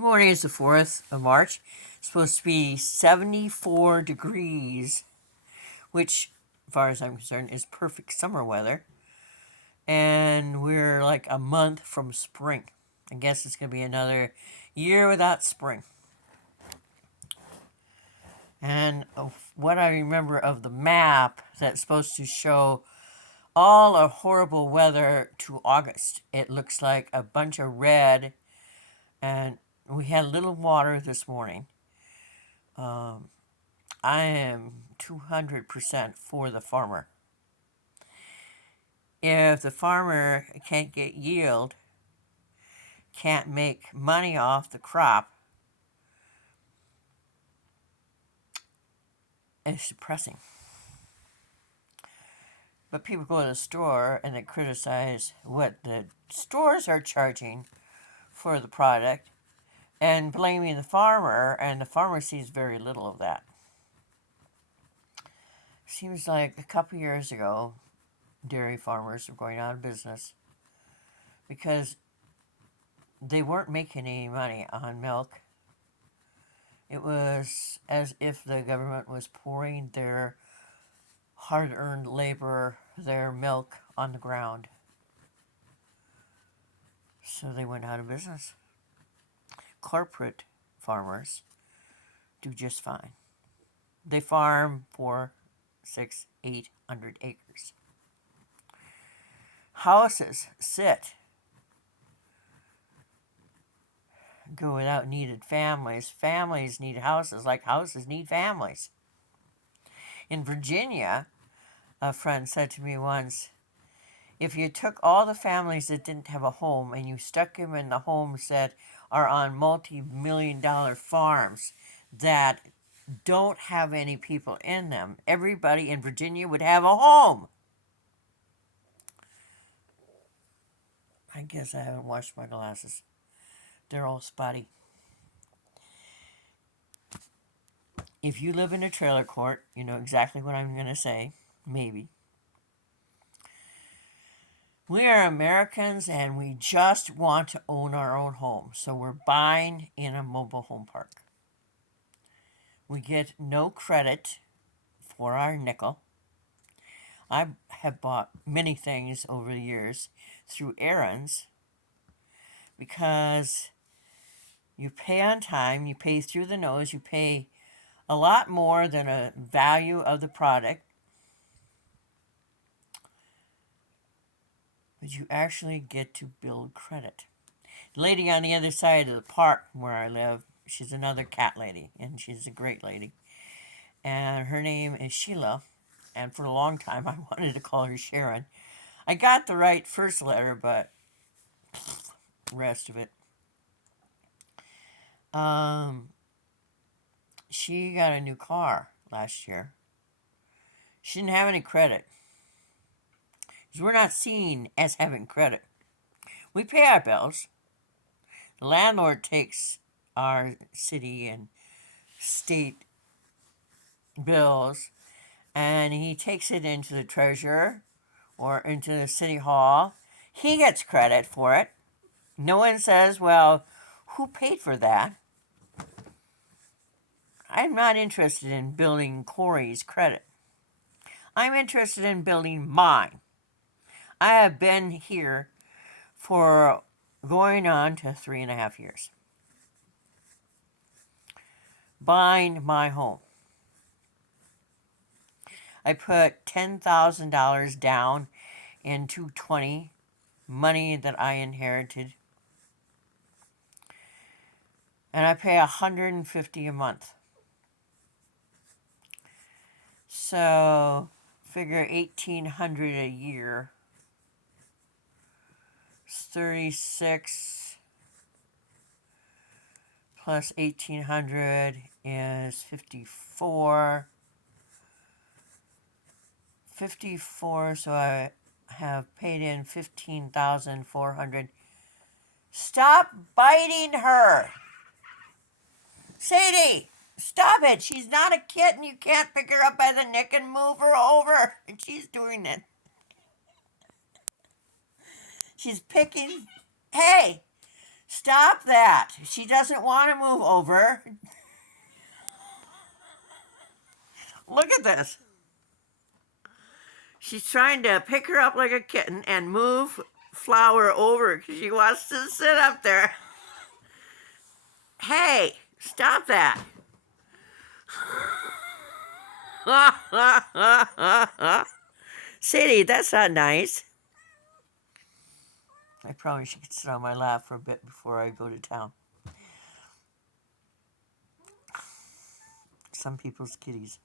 Good morning. It's the 4th of March. It's supposed to be 74 degrees, which, as far as I'm concerned, is perfect summer weather. And we're like a month from spring. I guess it's going to be another year without spring. And what I remember of the map that's supposed to show all the horrible weather to August, it looks like a bunch of red, and we had a little water this morning. I am 200% for the farmer. If the farmer can't get yield, can't make money off the crop, it's depressing. But people go to the store and they criticize what the stores are charging for the product and blaming the farmer, and the farmer sees very little of that. Seems like a couple years ago, dairy farmers were going out of business because they weren't making any money on milk. It was as if the government was pouring their hard-earned labor, their milk, on the ground. So they went out of business. Corporate farmers do just fine. They farm 4, 6, 800 acres. Houses sit, go without needed families. Families need houses like houses need families. In Virginia, a friend said to me once, if you took all the families that didn't have a home and you stuck them in the homes that are on multi-million-dollar farms that don't have any people in them, everybody in Virginia would have a home. I guess I haven't washed my glasses. They're all spotty. If you live in a trailer court, you know exactly what I'm going to say. Maybe. We are Americans and we just want to own our own home. So we're buying in a mobile home park. We get no credit for our nickel. I have bought many things over the years through Aaron's because you pay on time, you pay through the nose, you pay a lot more than a value of the product, but you actually get to build credit. The lady on the other side of the park where I live, she's another cat lady, and she's a great lady. And her name is Sheila, and for a long time I wanted to call her Sharon. I got the right first letter, but rest of it. She got a new car last year. She didn't have any credit. Because we're not seen as having credit. We pay our bills. The landlord takes our city and state bills and he takes it into the treasurer or into the city hall. He gets credit for it. No one says, well, who paid for that? I'm not interested in building Corey's credit. I'm interested in building mine. I have been here for going on to 3.5 years. Buying my home. I put $10,000 down in 220, money that I inherited. And I pay $150 a month. So figure $1,800 a year. It's 36 plus 1,800 is 54. 54, so I have paid in 15,400. Stop biting her! Sadie, stop it! She's not a kitten. You can't pick her up by the neck and move her over. And she's doing it. She's picking. Hey! Stop that. She doesn't want to move over. Look at this. She's trying to pick her up like a kitten and move Flower over because she wants to sit up there. Hey, stop that. Sadie, that's not nice. I probably should sit on my lap for a bit before I go to town. Some people's kitties.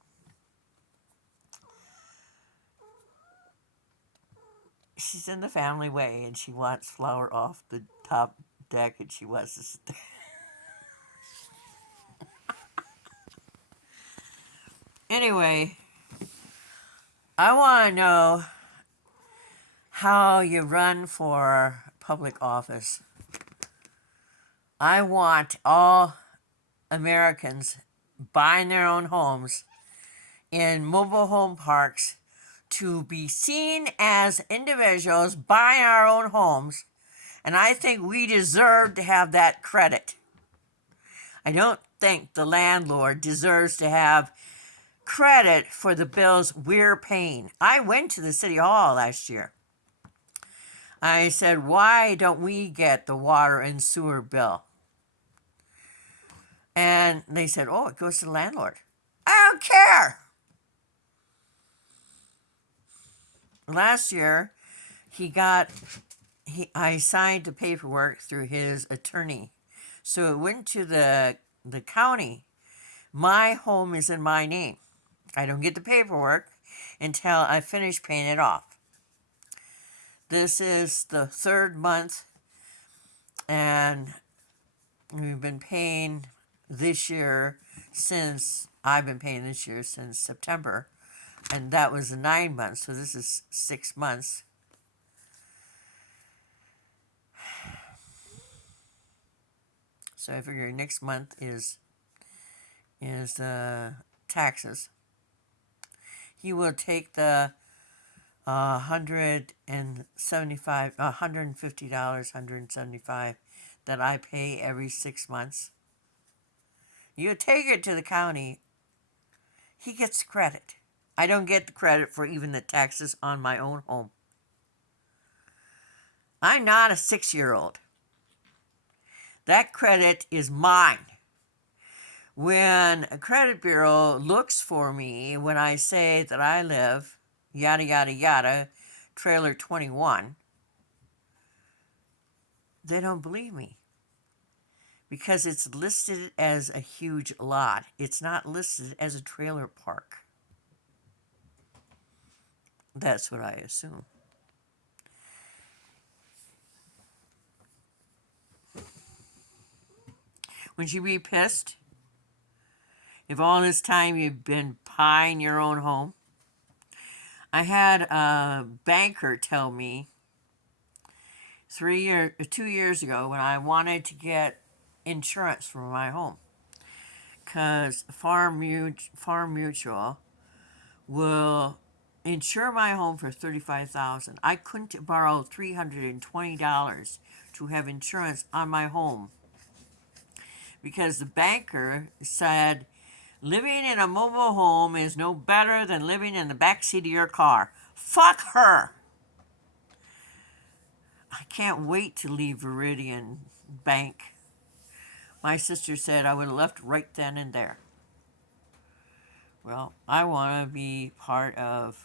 She's in the family way and she wants Flower off the top deck and she wants to sit there. Anyway, I want to know how you run for public office. I want all Americans buying their own homes in mobile home parks to be seen as individuals buying our own homes, and I think we deserve to have that credit. I don't think the landlord deserves to have credit for the bills we're paying. I went to the city hall last year. I said, why don't we get the water and sewer bill? And they said, oh, it goes to the landlord. I don't care. Last year, I signed the paperwork through his attorney. So it went to the county. My home is in my name. I don't get the paperwork until I finish paying it off. This is the third month, and we've been paying this year since I've been paying this year since September, and that was 9 months, so this is 6 months. So I figure next month is taxes. He will take the $150, $175 that I pay every 6 months. You take it to the county, he gets credit. I don't get the credit for even the taxes on my own home. I'm not a 6-year-old. That credit is mine. When a credit bureau looks for me when I say that I live, yada, yada, yada, trailer 21, they don't believe me because it's listed as a huge lot. It's not listed as a trailer park. That's what I assume. Would you be pissed if all this time you've been buying your own home? I had a banker tell me 2 years ago when I wanted to get insurance for my home, because Farm Mutual will insure my home for $35,000. I couldn't borrow $320 to have insurance on my home because the banker said living in a mobile home is no better than living in the backseat of your car. Fuck her. I can't wait to leave Viridian Bank. My sister said I would have left right then and there. Well, I want to be part of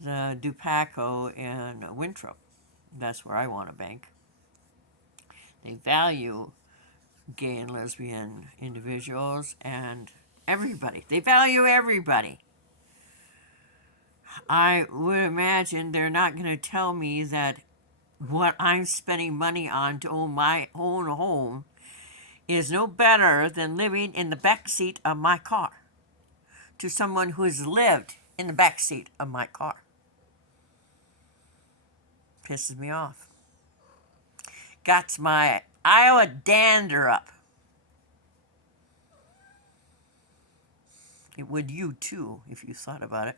the Dupaco in Winthrop. That's where I want to bank. They value gay and lesbian individuals and everybody. They value everybody. I would imagine they're not going to tell me that what I'm spending money on to own my own home is no better than living in the back seat of my car to someone who has lived in the back seat of my car. Pisses me off. Got my Iowa dander up. It would you too if you thought about it.